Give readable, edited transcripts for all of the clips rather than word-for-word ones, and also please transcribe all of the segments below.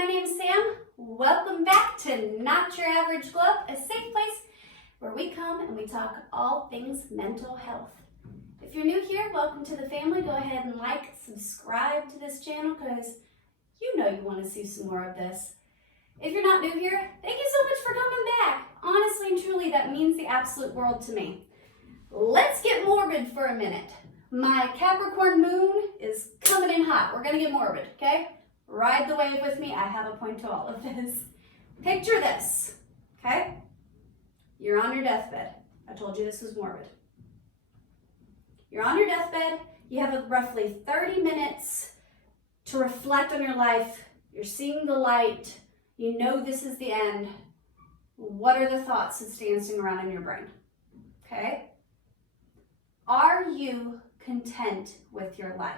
my name's Sam. Welcome back to Not Your Average Glow, a safe place where we come and we talk all things mental health. If you're new here, welcome to the family. Go ahead and like, subscribe to this channel because you know you want to see some more of this. If you're not new here, thank you so much for coming back. Honestly and truly, that means the absolute world to me. Let's get morbid for a minute. My Capricorn moon is coming in hot. We're going to get morbid, okay? Ride the wave with me. I have a point to all of this. Picture this, okay? You're on your deathbed. I told you this was morbid. You're on your deathbed. You have roughly 30 minutes to reflect on your life. You're seeing the light. You know this is the end. What are the thoughts that's dancing around in your brain? Okay? Are you content with your life?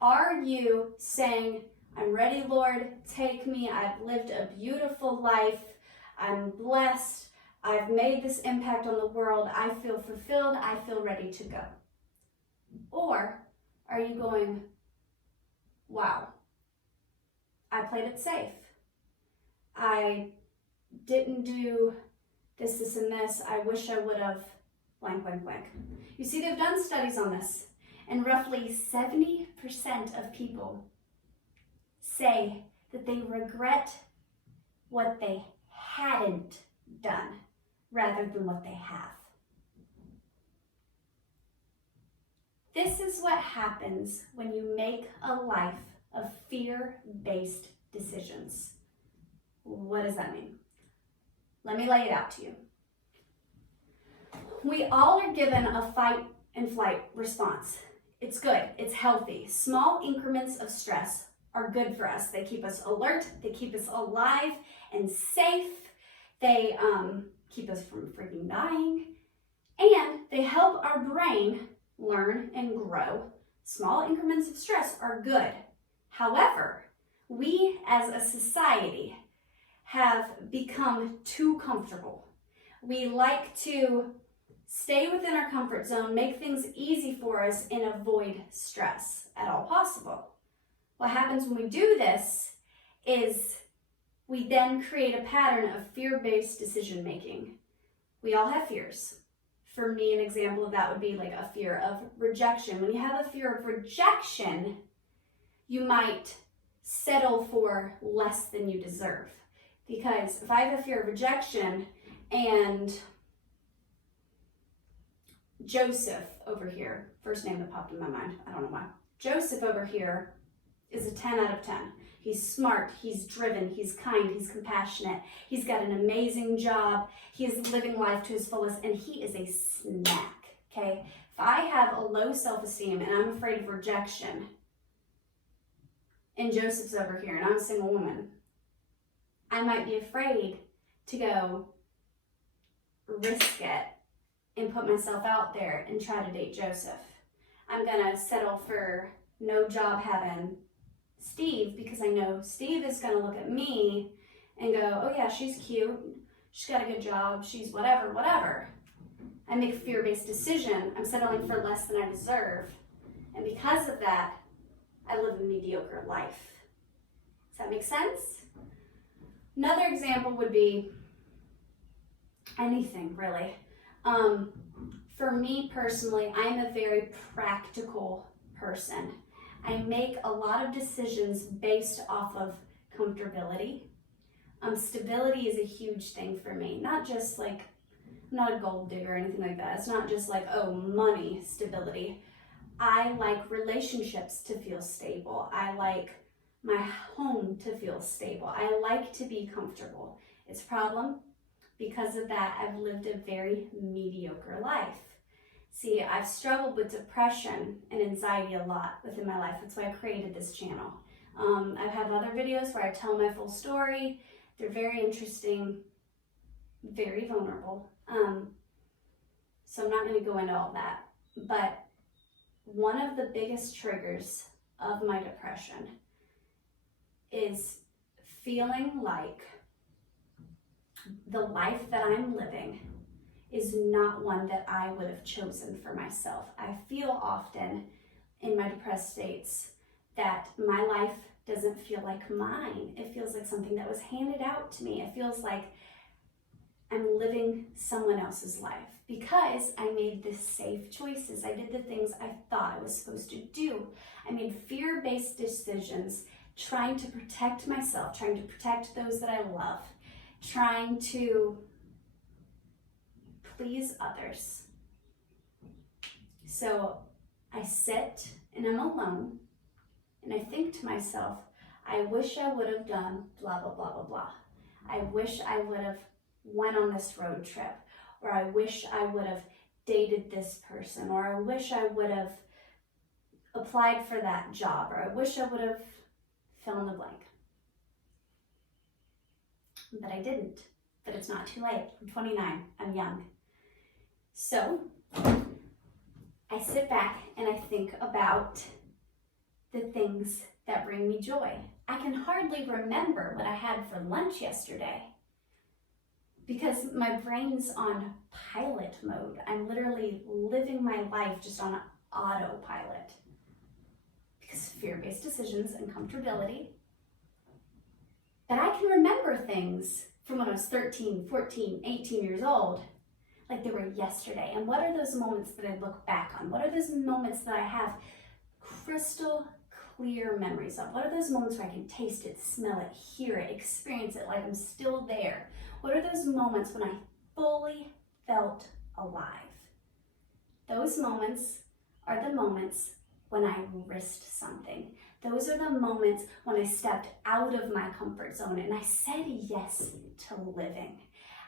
Are you saying, I'm ready, Lord, take me, I've lived a beautiful life, I'm blessed, I've made this impact on the world, I feel fulfilled, I feel ready to go? Or are you going, wow, I played it safe. I didn't do this, and this. I wish I would have blank, blank, blank. You see, they've done studies on this, and roughly 70% of people say that they regret what they hadn't done rather than what they have. This is what happens when you make a life of fear-based decisions. What does that mean? Let me lay it out to you. We all are given a fight and flight response. It's good, it's healthy. Small increments of stress are good for us. They keep us alert, they keep us alive and safe. They keep us from freaking dying. And they help our brain learn and grow. Small increments of stress are good. However, we as a society have become too comfortable. We like to stay within our comfort zone, make things easy for us, and avoid stress at all possible. What happens when we do this is we then create a pattern of fear-based decision making. We all have fears. For me, an example of that would be like a fear of rejection. When you have a fear of rejection, you might settle for less than you deserve. Because if I have a fear of rejection and Joseph over here, first name that popped in my mind, I don't know why. Joseph over here is a 10 out of 10. He's smart, he's driven, he's kind, he's compassionate, he's got an amazing job, he is living life to his fullest, and he is a snack, okay? If I have a low self-esteem and I'm afraid of rejection, and Joseph's over here and I'm a single woman, I might be afraid to go risk it and put myself out there and try to date Joseph. I'm gonna settle for no job having Steve because I know Steve is gonna look at me and go, oh yeah, she's cute, she's got a good job, she's whatever, whatever. I make a fear-based decision. I'm settling for less than I deserve. And because of that, I live a mediocre life. Does that make sense? Another example would be anything, really. For me personally, I'm a very practical person. I make a lot of decisions based off of comfortability. Stability is a huge thing for me. Not just like, I'm not a gold digger or anything like that. It's not just like, oh, money stability. I like relationships to feel stable. I like my home to feel stable. I like to be comfortable. It's a problem. Because of that, I've lived a very mediocre life. See, I've struggled with depression and anxiety a lot within my life. That's why I created this channel. I've had other videos where I tell my full story. They're very interesting, very vulnerable. So I'm not going to go into all that. But one of the biggest triggers of my depression is feeling like the life that I'm living is not one that I would have chosen for myself. I feel often in my depressed states that my life doesn't feel like mine. It feels like something that was handed out to me. It feels like I'm living someone else's life because I made the safe choices. I did the things I thought I was supposed to do. I made fear-based decisions, trying to protect myself, trying to protect those that I love, trying to please others. So I sit and I'm alone and I think to myself, I wish I would have done blah, blah, blah, blah, blah. I wish I would have went on this road trip, or I wish I would have dated this person, or I wish I would have applied for that job, or I wish I would have fill in the blank. But I didn't. But it's not too late. I'm 29. I'm young. So I sit back and I think about the things that bring me joy. I can hardly remember what I had for lunch yesterday because my brain's on pilot mode. I'm literally living my life just on autopilot because fear-based decisions and comfortability. But I can remember things from when I was 13, 14, 18 years old, like they were yesterday. And what are those moments that I look back on? What are those moments that I have crystal clear memories of? What are those moments where I can taste it, smell it, hear it, experience it like I'm still there? What are those moments when I fully felt alive? Those moments are the moments when I risked something. Those are the moments when I stepped out of my comfort zone and I said yes to living.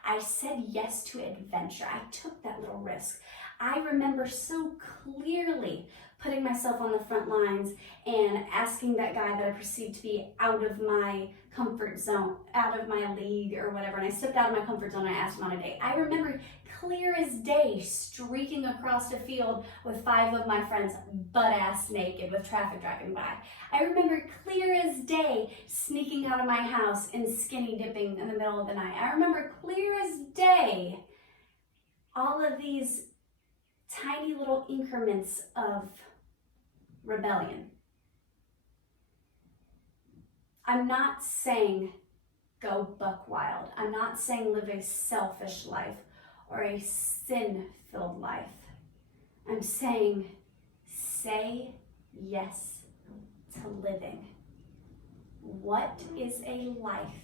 I said yes to adventure. I took that little risk. I remember so clearly putting myself on the front lines and asking that guy that I perceived to be out of my comfort zone, out of my league or whatever, and I stepped out of my comfort zone and I asked him on a date. I remember clear as day streaking across a field with 5 of my friends butt-ass naked with traffic driving by. I remember clear as day sneaking out of my house and skinny dipping in the middle of the night. I remember clear as day all of these tiny little increments of rebellion. I'm not saying go buck wild. I'm not saying live a selfish life or a sin-filled life. I'm saying say yes to living. What is a life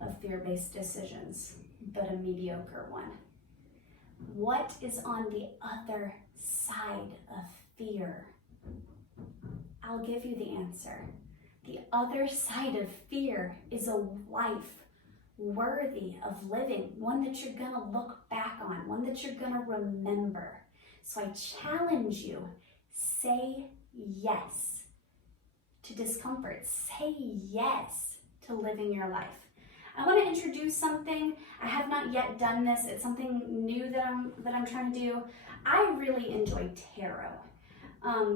of fear-based decisions but a mediocre one? What is on the other side of fear? I'll give you the answer. The other side of fear is a life worthy of living, one that you're gonna look back on, one that you're gonna remember. So I challenge you, say yes to discomfort. Say yes to living your life. I want to introduce something. I have not yet done this. It's something new that I'm trying to do. I really enjoy tarot.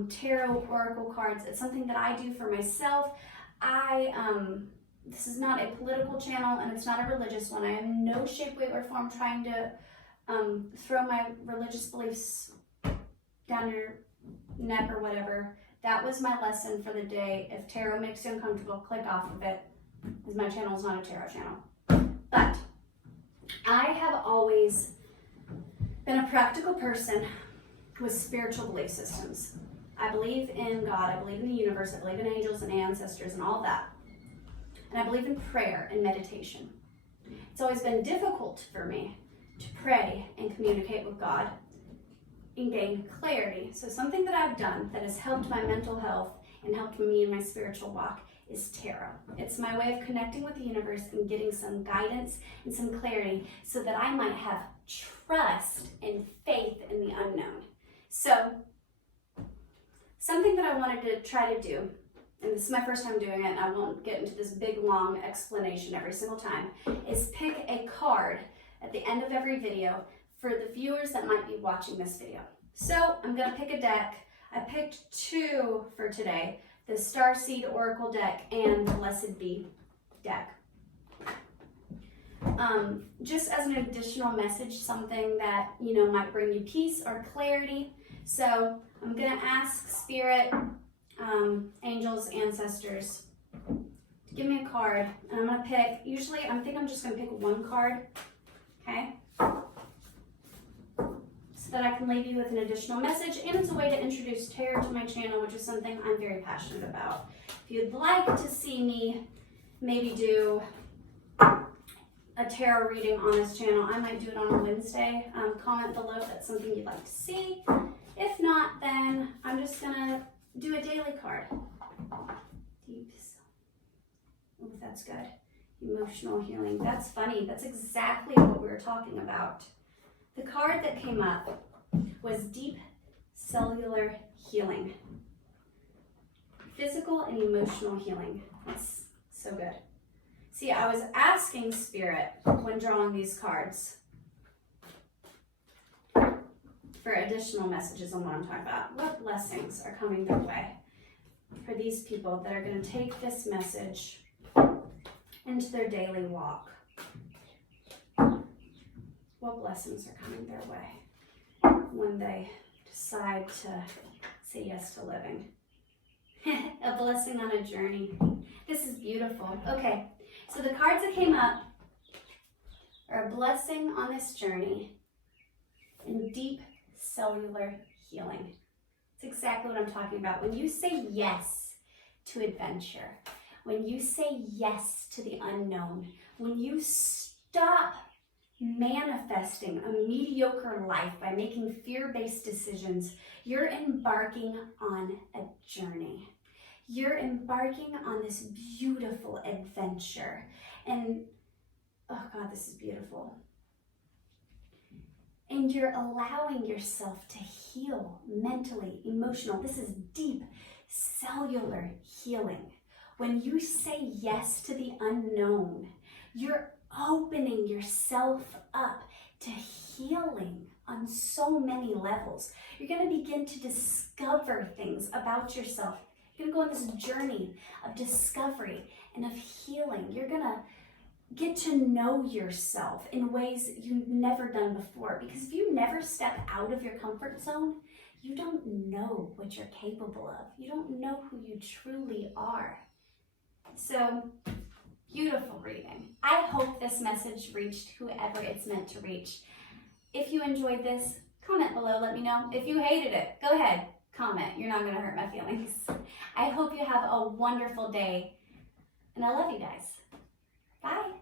Tarot oracle cards. It's something that I do for myself. This is not a political channel and it's not a religious one. I am in no shape, way, or form trying to throw my religious beliefs down your neck or whatever. That was my lesson for the day. If tarot makes you uncomfortable, click off of it, because my channel is not a tarot channel. But I have always been a practical person with spiritual belief systems. I believe in God, I believe in the universe, I believe in angels and ancestors and all that. And I believe in prayer and meditation. It's always been difficult for me to pray and communicate with God and gain clarity. So something that I've done that has helped my mental health and helped me in my spiritual walk is tarot. It's my way of connecting with the universe and getting some guidance and some clarity so that I might have trust and faith in the unknown. So something that I wanted to try to do, and this is my first time doing it, and I won't get into this big long explanation every single time, is pick a card at the end of every video for the viewers that might be watching this video. So I'm gonna pick a deck. I picked 2 for today, the Starseed Oracle deck and the Blessed Bee deck. Just as an additional message, something that, you know, might bring you peace or clarity. So I'm gonna ask Spirit, angels, ancestors, give me a card, and I'm gonna pick, usually I think I'm just gonna pick one card, okay? So that I can leave you with an additional message, and it's a way to introduce tarot to my channel, which is something I'm very passionate about. If you'd like to see me maybe do a tarot reading on this channel, I might do it on a Wednesday. Comment below if that's something you'd like to see. If not, then I'm just gonna do a daily card. Deep. Ooh, that's good. Emotional healing. That's funny. That's exactly what we were talking about. The card that came up was deep cellular healing. Physical and emotional healing. That's so good. See, I was asking Spirit when drawing these cards for additional messages on what I'm talking about. What blessings are coming their way for these people that are going to take this message into their daily walk? What blessings are coming their way when they decide to say yes to living? A blessing on a journey. This is beautiful. Okay, so the cards that came up are a blessing on this journey and deep cellular healing. It's exactly what I'm talking about. When you say yes to adventure, when you say yes to the unknown, when you stop manifesting a mediocre life by making fear-based decisions, you're embarking on a journey. You're embarking on this beautiful adventure. And, oh God, this is beautiful. And you're allowing yourself to heal mentally, emotional. This is deep cellular healing. When you say yes to the unknown, you're opening yourself up to healing on so many levels. You're going to begin to discover things about yourself. You're going to go on this journey of discovery and of healing. You're going to get to know yourself in ways you've never done before. Because if you never step out of your comfort zone, you don't know what you're capable of. You don't know who you truly are. So, beautiful reading. I hope this message reached whoever it's meant to reach. If you enjoyed this, comment below, let me know. If you hated it, go ahead, comment. You're not going to hurt my feelings. I hope you have a wonderful day, and I love you guys. Bye.